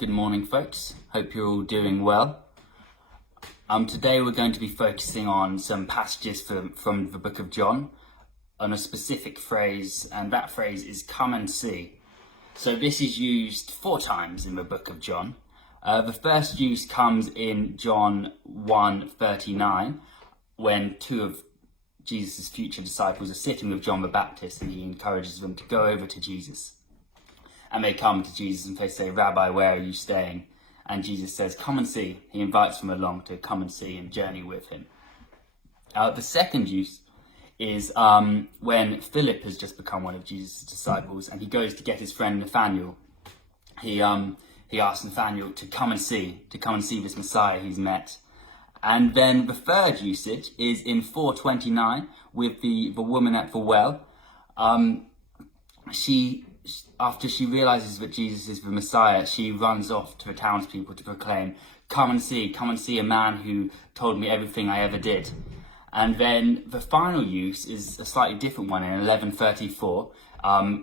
Good morning, folks. Hope you're all doing well. Today we're going to be focusing on some passages from the book of John on a specific phrase, and that phrase is come and see. So this is used 4 times in the book of John. The first use comes in John 1:39, when 2 of Jesus' future disciples are sitting with John the Baptist, and he encourages them to go over to Jesus. And they come to Jesus and they say, "Rabbi, where are you staying?" And Jesus says, "Come and see." He invites them along to come and see and journey with him. The second use is when Philip has just become one of Jesus' disciples and he goes to get his friend Nathanael. He asks Nathanael to come and see this Messiah he's met. And then the third usage is in 4:29 with the woman at the well. After she realizes that Jesus is the Messiah, she runs off to the townspeople to proclaim, come and see a man who told me everything I ever did." And then the final use is a slightly different one in 11:34.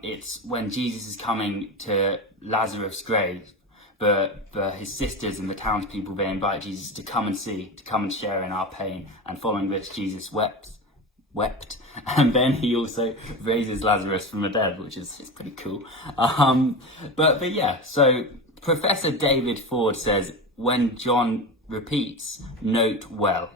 It's when Jesus is coming to Lazarus' grave, but his sisters and the townspeople, they invite Jesus to come and see, to come and share in our pain. And following this, Jesus wept. And then he also raises Lazarus from the dead, which is pretty cool. But yeah, so Professor David Ford says, when John repeats, note well.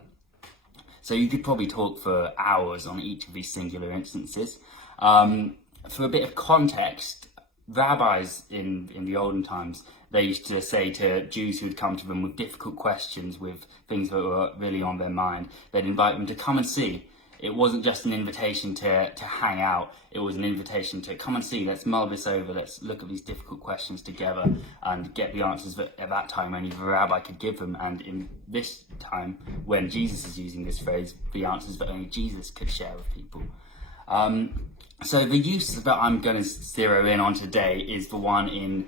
So you could probably talk for hours on each of these singular instances. For a bit of context, rabbis in the olden times, they used to say to Jews who would come to them with difficult questions, with things that were really on their mind, they'd invite them to come and see. It wasn't just an invitation to hang out. It was an invitation to come and see. Let's mull this over. Let's look at these difficult questions together and get the answers that at that time only the rabbi could give them. And in this time, when Jesus is using this phrase, the answers that only Jesus could share with people. So the use that I'm going to zero in on today is the one in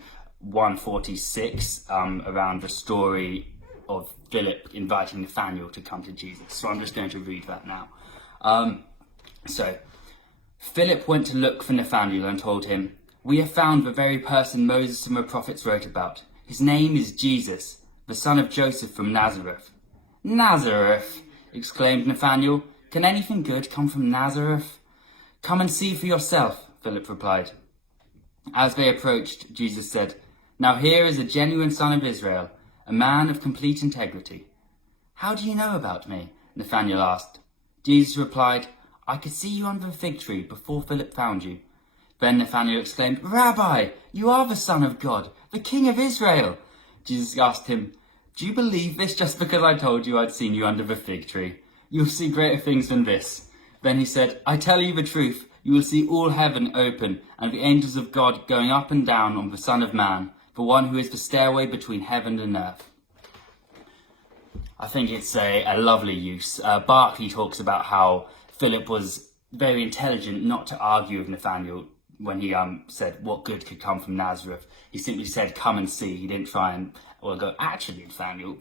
1:46 around the story of Philip inviting Nathanael to come to Jesus. So I'm just going to read that now. So Philip went to look for Nathanael and told him, "We have found the very person Moses and the prophets wrote about. His name is Jesus, the son of Joseph from Nazareth." "Nazareth!" exclaimed Nathanael. "Can anything good come from Nazareth?" "Come and see for yourself," Philip replied. As they approached, Jesus said, "Now here is a genuine son of Israel, a man of complete integrity." "How do you know about me?" Nathanael asked. Jesus replied, "I could see you under the fig tree before Philip found you." Then Nathanael exclaimed, "Rabbi, you are the Son of God, the King of Israel." Jesus asked him, "Do you believe this just because I told you I'd seen you under the fig tree? You'll see greater things than this." Then he said, "I tell you the truth, you will see all heaven open and the angels of God going up and down on the Son of Man, the one who is the stairway between heaven and earth." I think it's a lovely use. Barclay talks about how Philip was very intelligent not to argue with Nathanael when he said what good could come from Nazareth. He simply said, "Come and see." He didn't try and go, "Actually, Nathanael,"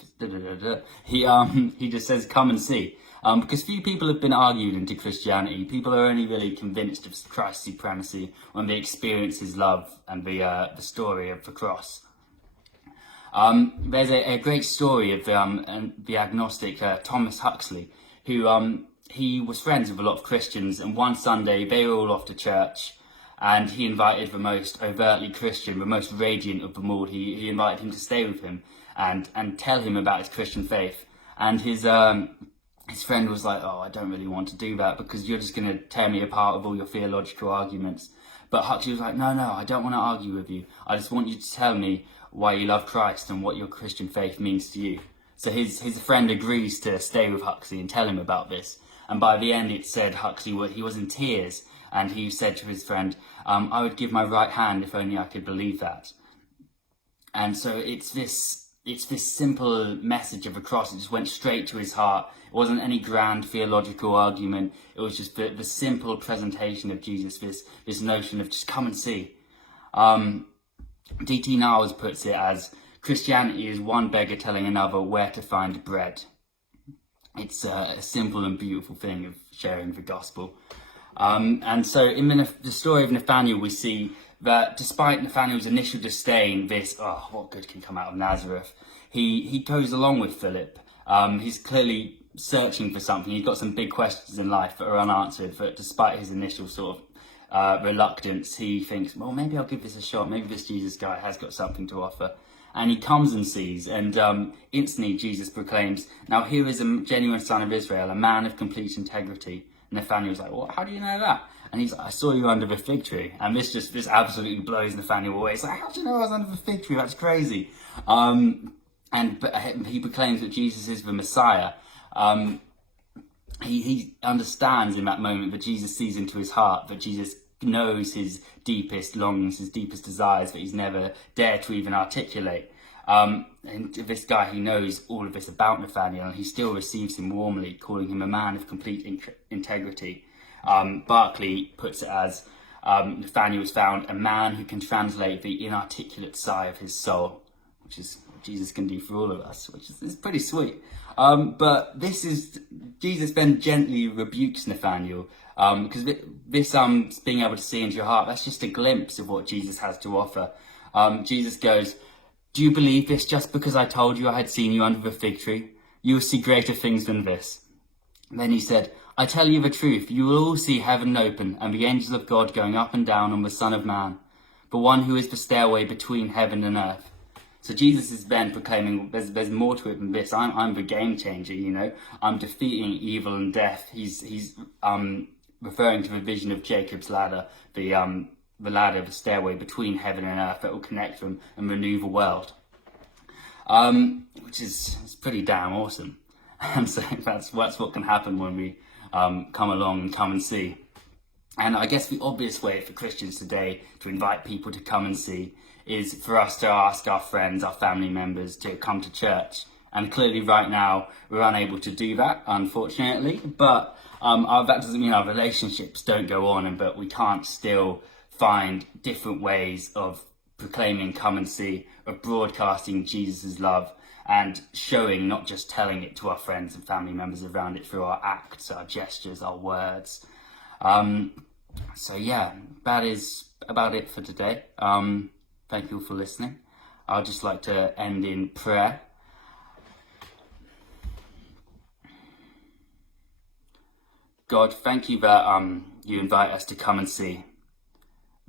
he just says, "Come and see." Because few people have been argued into Christianity. People are only really convinced of Christ's supremacy when they experience his love and the story of the cross. There's a great story of the agnostic Thomas Huxley, who he was friends with a lot of Christians, and one Sunday they were all off to church, and he invited the most overtly Christian, the most radiant of them all. He invited him to stay with him and tell him about his Christian faith. And his friend was like, "Oh, I don't really want to do that because you're just going to tear me apart with all your theological arguments." But Huxley was like, No, I don't want to argue with you. I just want you to tell me why you love Christ and what your Christian faith means to you. So his friend agrees to stay with Huxley and tell him about this. And by the end, it said he was in tears, and he said to his friend, "I would give my right hand if only I could believe that." And so it's this simple message of the cross. It just went straight to his heart. It wasn't any grand theological argument. It was just the simple presentation of Jesus, this notion of just come and see. D.T. Niles puts it as, Christianity is one beggar telling another where to find bread. It's a simple and beautiful thing of sharing the gospel. And so in the story of Nathanael, we see that despite Nathanael's initial disdain, what good can come out of Nazareth, he goes along with Philip. He's clearly searching for something. He's got some big questions in life that are unanswered, but despite his initial sort of reluctance, he thinks, well, maybe I'll give this a shot. Maybe this Jesus guy has got something to offer. And he comes and sees, and instantly Jesus proclaims, now here is a genuine son of Israel, a man of complete integrity. And Nathanael's like, well, how do you know that? And he's like, I saw you under the fig tree. And this absolutely blows Nathanael away. He's like, how do you know I was under the fig tree? That's crazy. But he proclaims that Jesus is the Messiah. He understands in that moment that Jesus sees into his heart, that Jesus knows his deepest longings, his deepest desires that he's never dared to even articulate. And this guy, he knows all of this about Nathanael, and he still receives him warmly, calling him a man of complete integrity. Barclay puts it as, Nathanael has found a man who can translate the inarticulate sigh of his soul, which is what Jesus can do for all of us, which is pretty sweet. But Jesus then gently rebukes Nathanael, because this being able to see into your heart, that's just a glimpse of what Jesus has to offer. Jesus goes, do you believe this just because I told you I had seen you under the fig tree? You will see greater things than this. And then he said, I tell you the truth, you will all see heaven open and the angels of God going up and down on the Son of Man, the one who is the stairway between heaven and earth. So Jesus is then proclaiming there's more to it than this. I'm the game changer, you know. I'm defeating evil and death. He's referring to the vision of Jacob's ladder, the ladder, the stairway between heaven and earth that will connect them and renew the world. Which is pretty damn awesome. And so that's what can happen when we come along and come and see. And I guess the obvious way for Christians today to invite people to come and see is for us to ask our friends, our family members to come to church. And clearly right now we're unable to do that, unfortunately. But that doesn't mean our relationships don't go on, but we can't still find different ways of proclaiming come and see, of broadcasting Jesus' love and showing, not just telling it to our friends and family members around it through our acts, our gestures, our words. So yeah, that is about it for today. Thank you for listening. I'd just like to end in prayer. God, thank you that you invite us to come and see.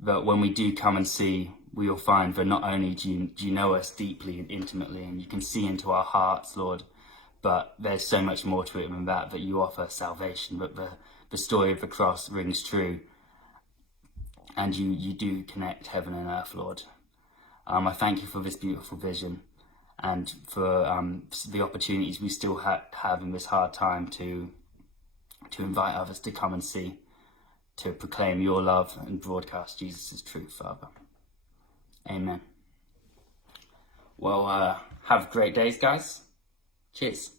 That when we do come and see, we will find that not only do you know us deeply and intimately, and you can see into our hearts, Lord, but there's so much more to it than that you offer salvation, that the story of the cross rings true, and you do connect heaven and earth, Lord. I thank you for this beautiful vision and for the opportunities we still have in this hard time to invite others to come and see, to proclaim your love and broadcast Jesus' truth, Father. Amen. Well, have great days, guys. Cheers.